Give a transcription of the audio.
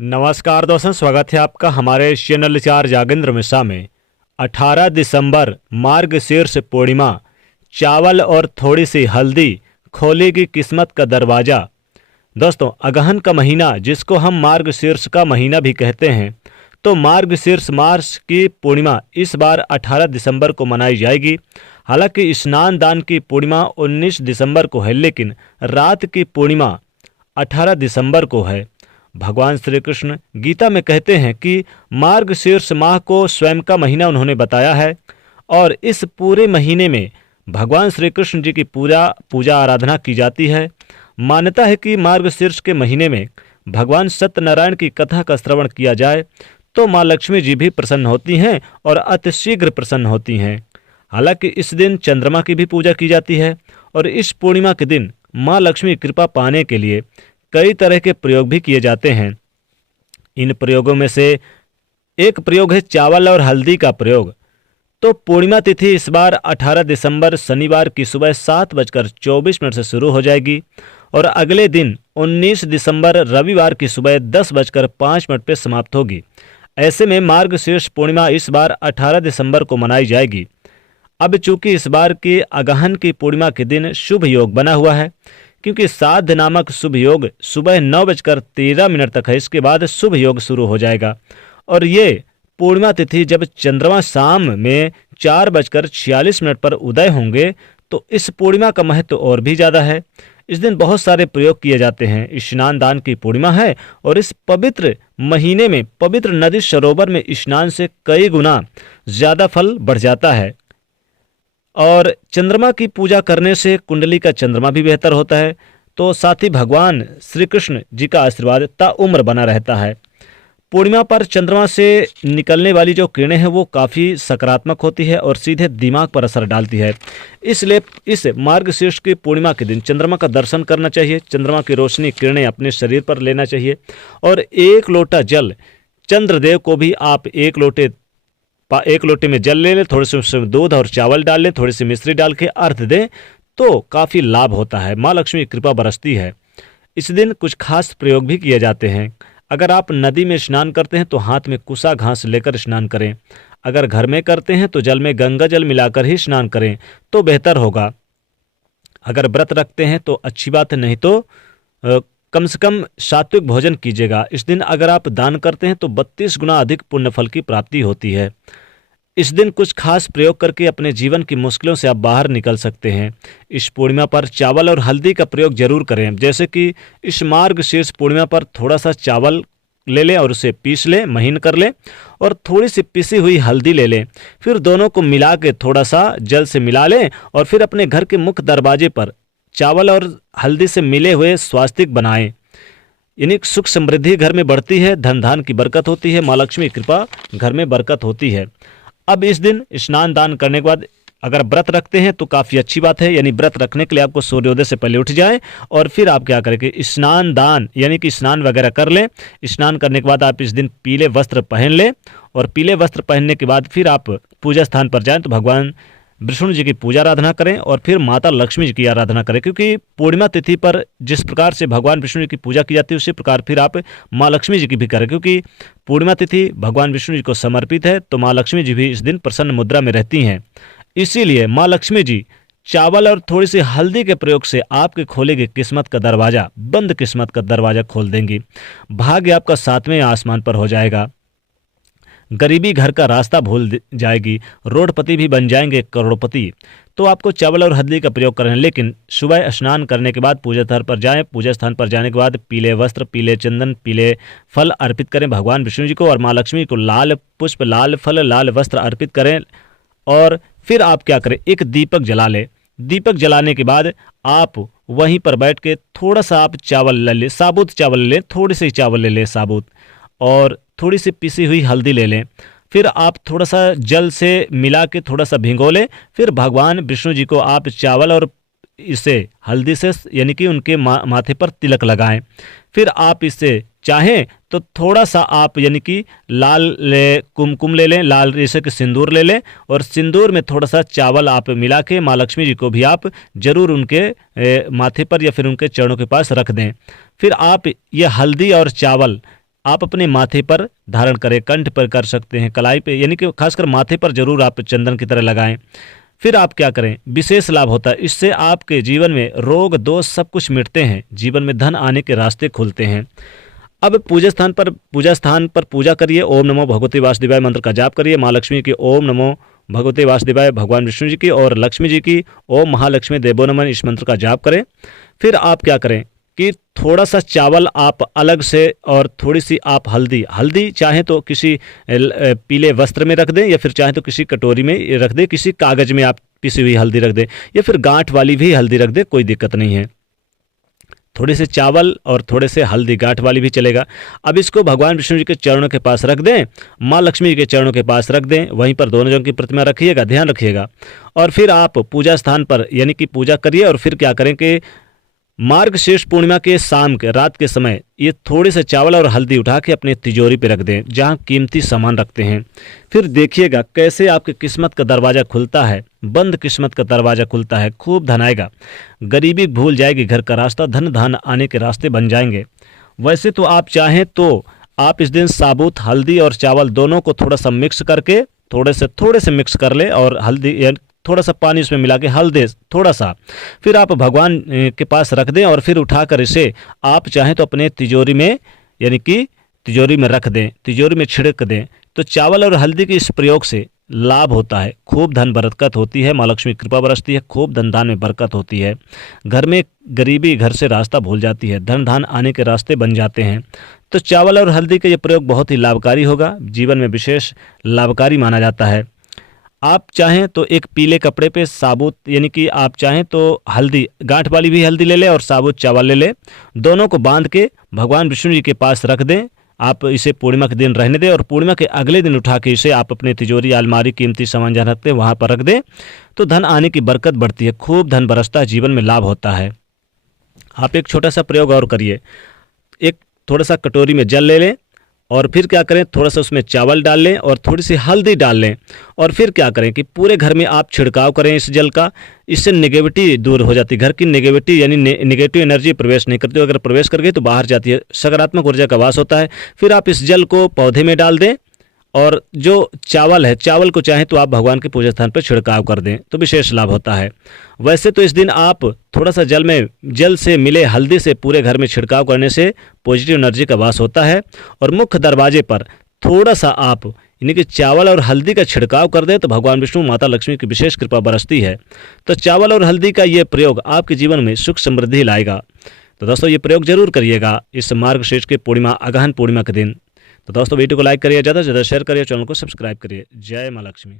नमस्कार दोस्तों, स्वागत है आपका हमारे चैनल चार जागेंद्र मिश्रा में। 18 दिसंबर मार्गशीर्ष पूर्णिमा, चावल और थोड़ी सी हल्दी खोलेगी किस्मत का दरवाज़ा। दोस्तों, अगहन का महीना जिसको हम मार्गशीर्ष का महीना भी कहते हैं, तो मार्गशीर्ष मास की पूर्णिमा इस बार 18 दिसंबर को मनाई जाएगी। हालांकि स्नान दान की पूर्णिमा 19 दिसंबर को है, लेकिन रात की पूर्णिमा 18 दिसंबर को है। भगवान श्री कृष्ण गीता में कहते हैं कि मार्गशीर्ष माह को स्वयं का महीना उन्होंने बताया है, और इस पूरे महीने में भगवान श्री कृष्ण जी की पूजा आराधना की जाती है। मान्यता है कि मार्गशीर्ष के महीने में भगवान सत्यनारायण की कथा का श्रवण किया जाए तो माँ लक्ष्मी जी भी प्रसन्न होती हैं और अतिशीघ्र प्रसन्न होती हैं। हालांकि इस दिन चंद्रमा की भी पूजा की जाती है, और इस पूर्णिमा के दिन माँ लक्ष्मी कृपा पाने के लिए कई तरह के प्रयोग भी किए जाते हैं। इन प्रयोगों में से एक प्रयोग है चावल और हल्दी का प्रयोग। तो पूर्णिमा तिथि इस बार 18 दिसंबर शनिवार की सुबह 7:24 से शुरू हो जाएगी, और अगले दिन 19 दिसंबर रविवार की सुबह 10:05 पर समाप्त होगी। ऐसे में मार्गशीर्ष पूर्णिमा इस बार 18 दिसंबर को मनाई जाएगी। अब चूंकि इस बार की अगहन की पूर्णिमा के दिन शुभ योग बना हुआ है, क्योंकि साध नामक शुभ योग सुबह 9:13 तक है, इसके बाद शुभ योग शुरू हो जाएगा। और ये पूर्णिमा तिथि जब चंद्रमा शाम में 4:46 पर उदय होंगे, तो इस पूर्णिमा का महत्व और भी ज़्यादा है। इस दिन बहुत सारे प्रयोग किए जाते हैं। स्नान दान की पूर्णिमा है, और इस पवित्र महीने में पवित्र नदी सरोवर में स्नान से कई गुना ज़्यादा फल बढ़ जाता है। और चंद्रमा की पूजा करने से कुंडली का चंद्रमा भी बेहतर होता है। तो साथ ही भगवान श्री कृष्ण जी का आशीर्वाद ताउम्र बना रहता है। पूर्णिमा पर चंद्रमा से निकलने वाली जो किरणें हैं वो काफ़ी सकारात्मक होती है और सीधे दिमाग पर असर डालती है। इसलिए इस मार्गशीर्ष की पूर्णिमा के दिन चंद्रमा का दर्शन करना चाहिए, चंद्रमा की रोशनी किरणें अपने शरीर पर लेना चाहिए, और 1 लोटा जल चंद्रदेव को भी आप एक लोटे में जल ले लें, थोड़े से उसमें दूध और चावल डाल लें, थोड़ी सी मिश्री डाल के अर्घ दें, तो काफ़ी लाभ होता है, माँ लक्ष्मी की कृपा बरसती है। इस दिन कुछ खास प्रयोग भी किए जाते हैं। अगर आप नदी में स्नान करते हैं तो हाथ में कुसा घास लेकर स्नान करें। अगर घर में करते हैं तो जल में गंगा जल मिलाकर ही स्नान करें तो बेहतर होगा। अगर व्रत रखते हैं तो अच्छी बात है, नहीं तो कम से कम सात्विक भोजन कीजिएगा। इस दिन अगर आप दान करते हैं तो 32 गुना अधिक पुण्य फल की प्राप्ति होती है। इस दिन कुछ खास प्रयोग करके अपने जीवन की मुश्किलों से आप बाहर निकल सकते हैं। इस पूर्णिमा पर चावल और हल्दी का प्रयोग जरूर करें। जैसे कि इस मार्गशीर्ष पूर्णिमा पर थोड़ा सा चावल ले लें और उसे पीस लें, महीन कर लें, और थोड़ी सी पिसी हुई हल्दी ले लें। फिर दोनों को मिला के थोड़ा सा जल से मिला लें, और फिर अपने घर के मुख्य दरवाजे पर चावल और हल्दी से मिले हुए स्वास्तिक बनाएं। यानी सुख समृद्धि घर में बढ़ती है, धन धान की बरकत होती है, माँ लक्ष्मी की कृपा घर में बरकत होती है। अब इस दिन स्नान दान करने के बाद अगर व्रत रखते हैं तो काफ़ी अच्छी बात है। यानी व्रत रखने के लिए आपको सूर्योदय से पहले उठ जाएं, और फिर आप क्या करेंगे, स्नान दान यानी कि स्नान वगैरह कर लें। स्नान करने के बाद आप इस दिन पीले वस्त्र पहन लें, और पीले वस्त्र पहनने के बाद फिर आप पूजा स्थान पर जाएं तो भगवान विष्णु जी की पूजा आराधना करें, और फिर माता लक्ष्मी जी की आराधना करें। क्योंकि पूर्णिमा तिथि पर जिस प्रकार से भगवान विष्णु जी की पूजा की जाती है, उसी प्रकार फिर आप माँ लक्ष्मी जी की भी करें। क्योंकि पूर्णिमा तिथि भगवान विष्णु जी को समर्पित है, तो माँ लक्ष्मी जी भी इस दिन प्रसन्न मुद्रा में रहती हैं। इसीलिए माँ लक्ष्मी जी चावल और थोड़ी सी हल्दी के प्रयोग से आपके खोलेगी किस्मत का दरवाजा, बंद किस्मत का दरवाजा खोल देंगी। भाग्य आपका 7वें आसमान पर हो जाएगा। गरीबी घर का रास्ता भूल जाएगी, रोडपति भी बन जाएंगे करोड़पति। तो आपको चावल और हल्दी का प्रयोग करें, लेकिन सुबह स्नान करने के बाद पूजा स्थल पर जाएं। पूजा स्थान पर जाने के बाद पीले वस्त्र, पीले चंदन, पीले फल अर्पित करें भगवान विष्णु जी को, और माँ लक्ष्मी को लाल पुष्प, लाल फल, लाल वस्त्र अर्पित करें। और फिर आप क्या करें, एक दीपक जला लें। दीपक जलाने के बाद आप वहीं पर बैठ के थोड़ा सा आप चावल ले लें, साबुत चावल ले लें, थोड़े से चावल ले लें साबुत, और थोड़ी सी पिसी हुई हल्दी ले लें। फिर आप थोड़ा सा जल से मिला के थोड़ा सा भिगो लें। फिर भगवान विष्णु जी को आप चावल और इसे हल्दी से यानी कि उनके माथे पर तिलक लगाएं। फिर आप इससे चाहें तो थोड़ा सा आप यानी कि लाल कुमकुम ले लें, लाल जैसे कि सिंदूर ले लें, और सिंदूर में थोड़ा सा चावल आप मिला के माँ लक्ष्मी जी को भी आप जरूर उनके माथे पर या फिर उनके चरणों के पास रख दें। फिर आप ये हल्दी और चावल आप अपने माथे पर धारण करें, कंठ पर कर सकते हैं, कलाई पे, यानी कि खासकर माथे पर जरूर आप चंदन की तरह लगाएं। फिर आप क्या करें, विशेष लाभ होता है इससे, आपके जीवन में रोग दोष सब कुछ मिटते हैं, जीवन में धन आने के रास्ते खुलते हैं। अब पूजा स्थान पर पूजा करिए, ओम नमो भगवते वासुदेवाय मंत्र का जाप करिए, माँ लक्ष्मी की ओम नमो भगवते वासुदेवाय, भगवान विष्णु जी की और लक्ष्मी जी की ओम महालक्ष्मी देवो नमः, इस मंत्र का जाप करें। फिर आप क्या करें कि थोड़ा सा चावल आप अलग से और थोड़ी सी आप हल्दी चाहे तो किसी पीले वस्त्र में रख दें, या फिर चाहे तो किसी कटोरी में रख दें, किसी कागज में आप पिसी हुई हल्दी रख दें, या फिर गांठ वाली भी हल्दी रख दें, कोई दिक्कत नहीं है। थोड़े से चावल और थोड़े से हल्दी गांठ वाली भी चलेगा। अब इसको भगवान विष्णु जी के चरणों के पास रख दें, माँ लक्ष्मी जी के चरणों के पास रख दें, वहीं पर दोनों जन की प्रतिमा रखिएगा, ध्यान रखिएगा। और फिर आप पूजा स्थान पर यानी कि पूजा करिए, और फिर क्या करें कि मार्गशीर्ष पूर्णिमा के शाम के रात के समय ये थोड़े से चावल और हल्दी उठा के अपने तिजोरी पे रख दें, जहाँ कीमती सामान रखते हैं। फिर देखिएगा कैसे आपकी किस्मत का दरवाज़ा खुलता है, बंद किस्मत का दरवाज़ा खुलता है, खूब धन आएगा, गरीबी भूल जाएगी, घर का रास्ता, धन आने के रास्ते बन जाएंगे। वैसे तो आप चाहें तो आप इस दिन साबुत हल्दी और चावल दोनों को थोड़ा सा मिक्स करके, थोड़े से मिक्स कर ले, और हल्दी थोड़ा सा पानी उसमें मिला के, हल्दी थोड़ा सा, फिर आप भगवान के पास रख दें, और फिर उठाकर इसे आप चाहें तो अपने तिजोरी में यानी कि तिजोरी में रख दें, तिजोरी में छिड़क दें। तो चावल और हल्दी के इस प्रयोग से लाभ होता है, खूब धन बरकत होती है, माँ लक्ष्मी कृपा बरसती है, खूब धन दान में बरकत होती है, घर में गरीबी घर से रास्ता भूल जाती है, धन धान आने के रास्ते बन जाते हैं। तो चावल और हल्दी का ये प्रयोग बहुत ही लाभकारी होगा, जीवन में विशेष लाभकारी माना जाता है। आप चाहें तो एक पीले कपड़े पे साबुत, यानी कि आप चाहें तो हल्दी, गांठ वाली भी हल्दी ले लें और साबुत चावल ले लें, दोनों को बांध के भगवान विष्णु जी के पास रख दें। आप इसे पूर्णिमा के दिन रहने दें, और पूर्णिमा के अगले दिन उठा के इसे आप अपने तिजोरी, अलमारी, कीमती सामान जहाँ रखते हैं वहाँ पर रख दें, तो धन आने की बरकत बढ़ती है, खूब धन बरसता है, जीवन में लाभ होता है। आप एक छोटा सा प्रयोग और करिए, एक थोड़ा सा कटोरी में जल ले लें, और फिर क्या करें, थोड़ा सा उसमें चावल डाल लें और थोड़ी सी हल्दी डाल लें, और फिर क्या करें कि पूरे घर में आप छिड़काव करें इस जल का। इससे नेगेटिविटी दूर हो जाती है, घर की नेगेटिविटी यानी नेगेटिव एनर्जी प्रवेश नहीं करती, अगर प्रवेश कर गई तो बाहर जाती है, सकारात्मक ऊर्जा का वास होता है। फिर आप इस जल को पौधे में डाल दें, और जो चावल है, चावल को चाहें तो आप भगवान के पूजा स्थान पर छिड़काव कर दें, तो विशेष लाभ होता है। वैसे तो इस दिन आप थोड़ा सा जल से मिले हल्दी से पूरे घर में छिड़काव करने से पॉजिटिव एनर्जी का वास होता है, और मुख्य दरवाजे पर थोड़ा सा आप यानी कि चावल और हल्दी का छिड़काव कर दें, तो भगवान विष्णु माता लक्ष्मी की विशेष कृपा बरसती है। तो चावल और हल्दी का ये प्रयोग आपके जीवन में सुख समृद्धि लाएगा। तो दोस्तों ये प्रयोग जरूर करिएगा इस मार्गशीर्ष के पूर्णिमा, अगहन पूर्णिमा के दिन। तो दोस्तों वीडियो को लाइक करिए, ज़्यादा से ज़्यादा शेयर करिए, चैनल को सब्सक्राइब करिए। जय माँ लक्ष्मी।